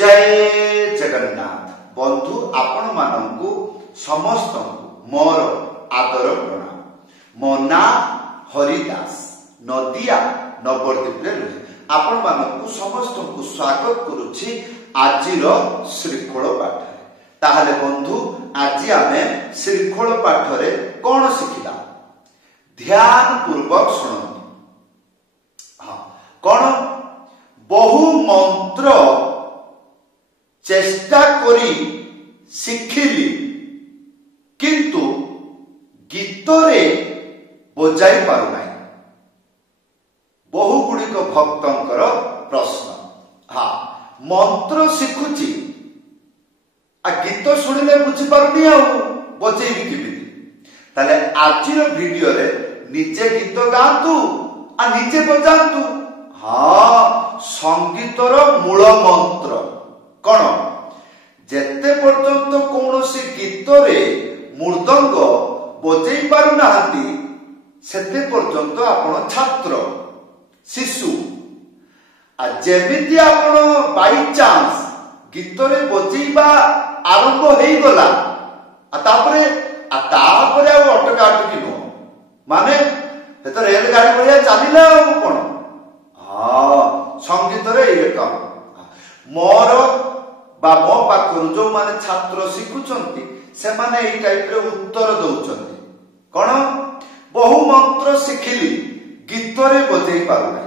जय जगन्नाथ बंधु आपण मानू समस्त मोर आदर प्रणाम। मो ना हरिदास नदिया नवद्वीप रुहे आपण मानू समस्त को स्वागत करुछि आजिर श्रृंखल पाठ। ताहले बंधु आज आमे श्रृंखल पाठ रे कौन शिखिला ध्यान पूर्वक शुणु। हाँ कौन बहु मंत्र चेष्टा करी शिखिली किंतु गीत रे बजाई पारु नाही। बहु गुड़िक भक्तंकर प्रश्न। हाँ मंत्र शिखुची आ गीत शुणिले बुझी पारुनी आ बजेबी केमिति। ताले आजिर वीडियो रे निजे गीत गातु आ निजे बजातु। हाँ संगीतर मूल मंत्र कौन जेते पर्यंत कौनसी गीत रे मृदंग बजेई पारु नाहंती सेते पर्यंत आपण छात्र शिशु आ जेमिति आपण बाई चांस गीत रे बजेइबा आरंभ हेई गला आ तापरे अटका अटकी नो माने हेत रेल गाड़ी भलिया चलिला कोन। हाँ संगीत रे ये काम मोर बा मो पाखरु जो माने छात्र शिखुचंती से माने एई टाइप रे उत्तर दउचंती कोन बहु मंत्र शिखिली गीत रे बजेई पारु नै।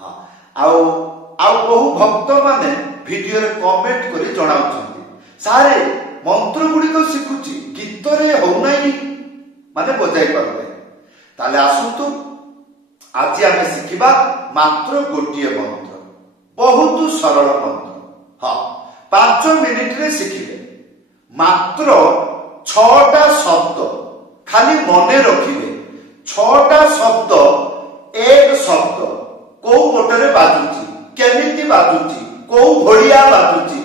हां आउ बहु भक्त माने वीडियो रे कमेंट करी जणाउचंती सारे मंत्र गुडी तो शिखुची गीत रे हो नै माने बजाई पारु नै। ताले आसुतु आज आमे शिखिबा मात्र गोटिए मंत्र बहुत सरल मंत्र। हाँ 5 मिनिट रे शिखिले मात्र 6टा शब्द खाली मने रखिले। 6टा शब्द एक शब्द को पटरे बाजुची केमिति बाजुची को भड़िया बाजुची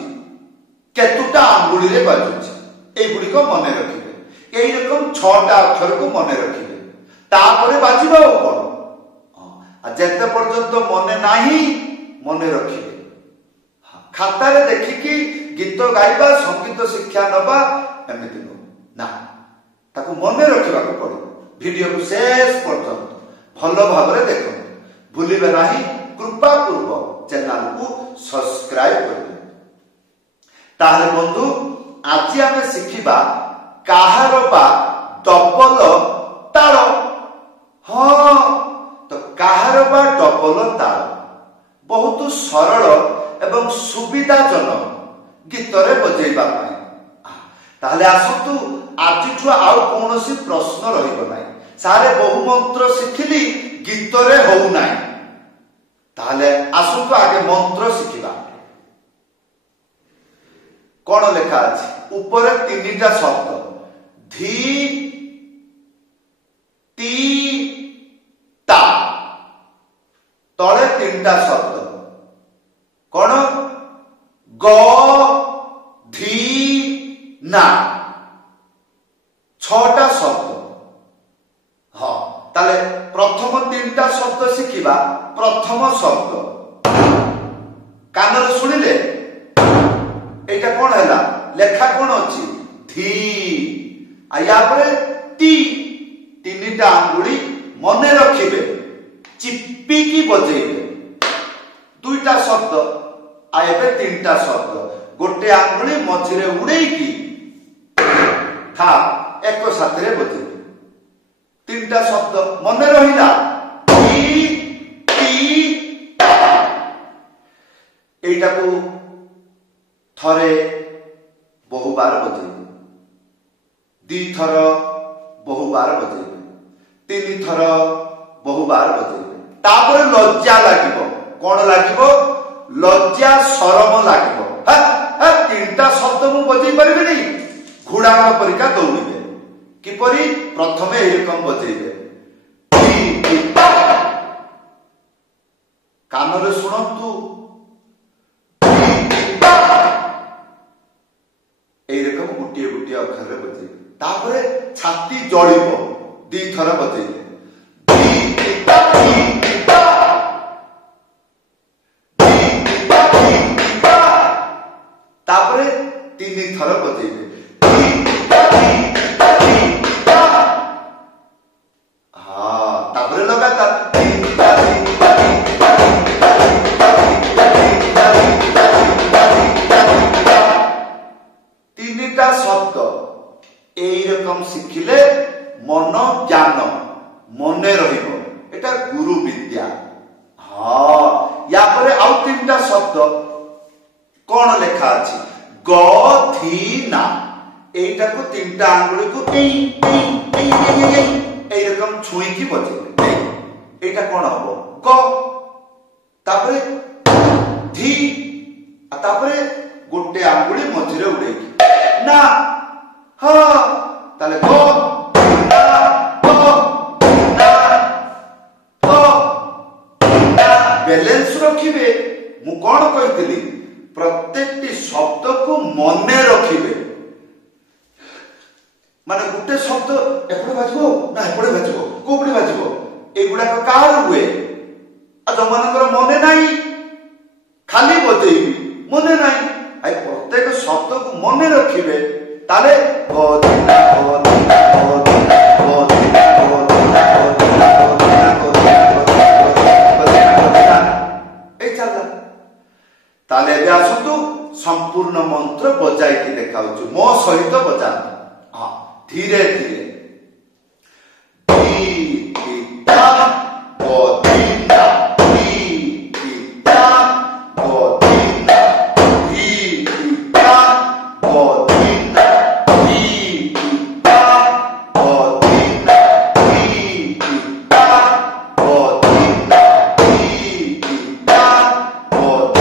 केतुटा आंगुली रे बाजुची ए गुडी को मने रखिले। एई रकम 6टा अक्षर को मने रखिले तापरे बाजिबा कोन आ जेते पर्यंत मने नाही मने रखिले। खाता रे देखिकी गीत गाइबा संगीत शिक्षा नबा एमिति ना ताको मने रखिबा को पड़ो। वीडियो को शेष पर्यंत भलो भाव रे देखो भूलिबे नाही। कृपा पूर्वक चैनल को सब्सक्राइब करबे। ताहले बंधु आज आमे शिखिबा काहार बा डबल ताल। हाँ तो काहार बा डबल ताल बहुत सरल एवं सुविधाजनक गीत रे बजेइबा पाई। ताहले आसतु आजिठु आउ कोनोसी प्रश्न रहिबो नाही। सारे बहु मंत्र शिखिली गीत रे हो नाही। ताहले आसतु आगे मंत्र शिखिबा। कोन लेखा अछि ऊपर 3टा शब्द धी ती ता तळे 3टा शब्द कौन ग धी ना 6टा शब्द। हाँ ताले प्रथम 3टा शब्द शिखिबा। प्रथम शब्द कान रे सुनिले एटा कोन हैला लेखा कोन अछि धी आ या परे ती 3टा आंगुली मने रखिबे चिप्पी की बजेइबे। 2टा शब्द आएबे 3टा शब्द गोटे आंगुली मझिरे उड़ेई की था एक साथरे बजेबे। 3टा शब्द मने रहिला टी टी एटा को थरे बहु बार बजेबे 2 थर बहु बार बजेबे 3 थर बहु बार बजेबे। तापर लज्जा लागिबो कौन लागिबो लज्जा शरम लागिबो। 3टा शब्द मु बजेई परिबेनी घोड़ा परिका दौड़िबे किपरि प्रथमे एरकम बजेइबे कान रे सुनंतु एरकम गुटिए गुटिए अक्षर रे बजेइबे। तापरे छाती जळिबो 2 थर बजेइबे तापरे 3 थर बजेबे धी धी धी धा। हाँ तापरे लगातार धी धा धी धा धी धा धी धा धी धा धी धा धी धा धी धा धी धा धी धा। 3टा शब्द এই রকম শিখিলে मन ज्ञान मने रहिबो एटा गुरु विद्या। हाँ या परे आउ 3टा शब्द कौन लेखा अछि गधीना एटा को 3टा आंगुली को ए रकम छुई की बजेबे एटा कौन हबो ग तापरे धी तापरे गोटे आंगुली मझिरे उड़ेकी ना। हाँ ताले ग ना ग ना बैलेंस रखिबे। मु कौन कहितली प्रत्येकटी शब्द को मने रखिबे माने गुटे शब्द एपड़े बाजबो ना एपड़े बाजबो कोपड़े बाजबो एगुडा को कार हुए आ जमानकर मने नाही खाली बजेइबी मने नाही आई प्रत्येक शब्द को मने रखिबे ताले गदिना गदिना गदिना गदिना गदिना गदिना गदिना गदिना ए चलला ताले बे आसतु संपूर्ण मंत्र बजाई के देखाउछु मो सहित बजा। हां धीरे धीरे धी धी धा गदिना धी धी धा गदिना धी धी धा गदिना धी धी धा गदिना धी धी धा गदिना धी धी धा गदिना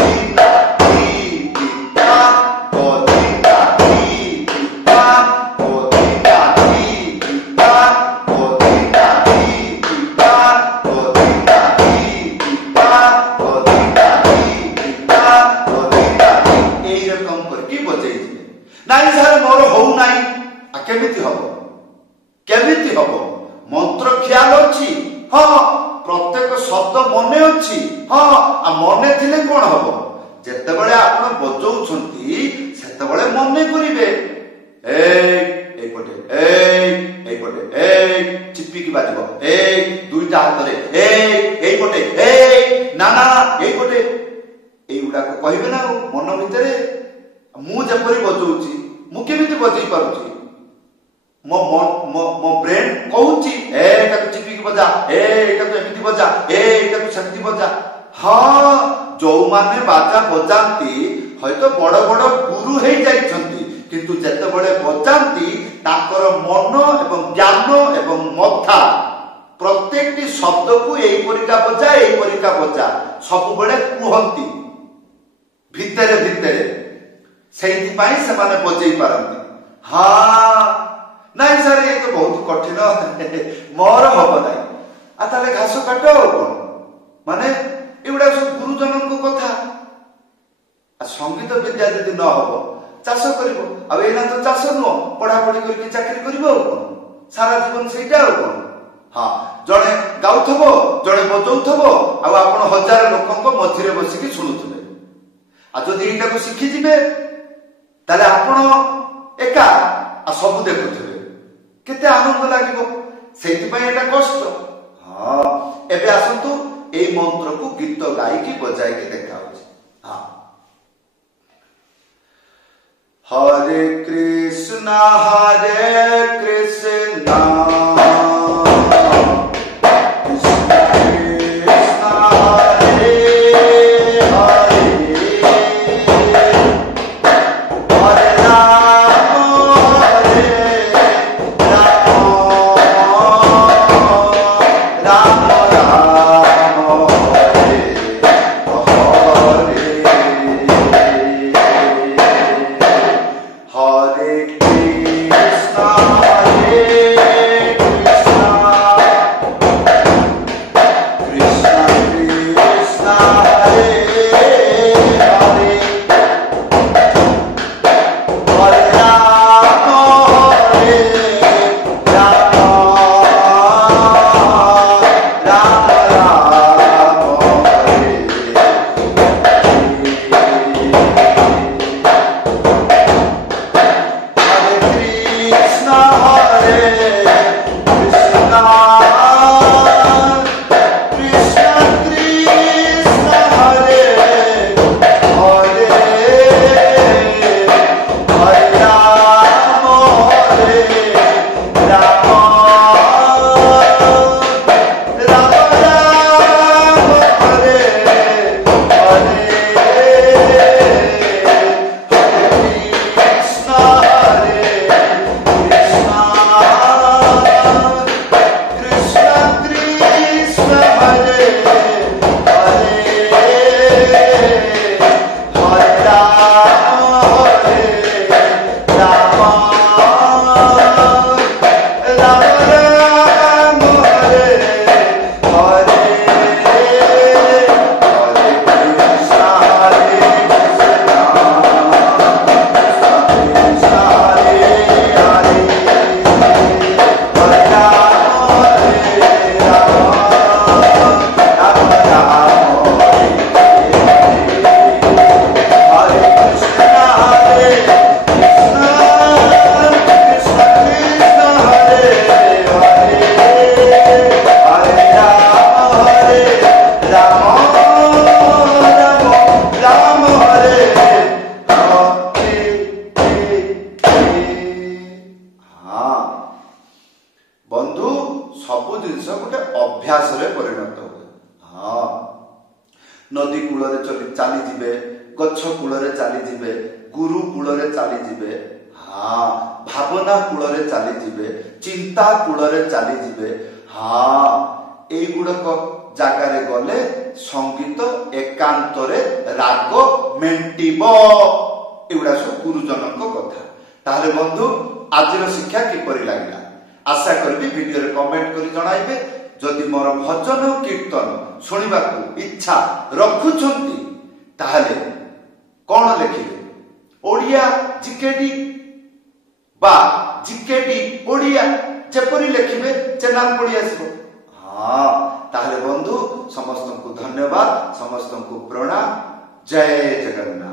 मंत्र ख्याल अच्छी हाँ प्रत्येक शब्द मने अच्छी हाँ मने थिले कौन हम जिते बड़े आप बजाउछंती सेते बड़े मने करिवे एपटे चिपिकी बाजबो दुईटा हाथ रे एपटे ना ना एपटे एगुडा को कहिबे ना मन भितरे मु जेपरि बजाउची मु केमिति बजै पारुची मो मो मो ब्रेन कहूची एटा को चिपिकी बजा एटा को एमिति बजा एटा को सेमिति बजा। हाँ जो माने बाजा बजाती हयतो बड़ बड़ गुरु हे जाइछंती किंतु जेते बड़े बजाती ताकर मन एवं ज्ञान एवं मथा प्रत्येकटी शब्द को एई परिका बजा सब बड़े कुहंती भितरे भितरे सेहिति पाई से माने बजै पारंती। हाँ नहीं सर ये तो बहुत कठिन मोर हम ना आ ताले घास काट कौन माने एगुड़ा सब गुरुजन को कथा संगीत विद्या यदि न हो चाष कर एना तो चाष नुह पढ़ापढ़ी करके चाकरी कर सारा जीवन से हाँ जड़े गाउथबो जड़े बजाउथबो आपण हजार लोक मझे बसिकी शुणुवे आदि एटा को शिखिजे ताले आपण एका सब देखुवे केते आनंद लागिबो सेति पय एटा कष्ट। हाँ एबे आसंतु ए मंत्र को गीत गाई की बजाई के देखाउछि। हाँ हरे Krishna Krishna Krishna Hare Hare Hare Hare Krishna Hare चली जिबे गच्छ कूलरे चली जिबे गुरु कूलरे चली जिबे हाँ भावना कूलरे चली जिबे चिंता कूलरे चली जिबे हाँ एई गुडक जागारे गले संगीत एकांतरे राग मेंटिबो एगुड़ा सब गुरुजनक कथा। ताहले बंधु आजिर शिक्षा किपरि लागला आशा करबी वीडियो रे कमेंट करी जणाइबे। जदि मोर भजन कीर्तन सुनिबाकू इच्छा रखुछंती ताहले कोन लिखिबे ओडिया जीकेडी बा जीकेडी ओडिया जेपरि लिखिबे चैनल पड़ी आसीबो। हाँ ताहले बंधु समस्त को धन्यवाद समस्त को प्रणाम जय जगन्नाथ।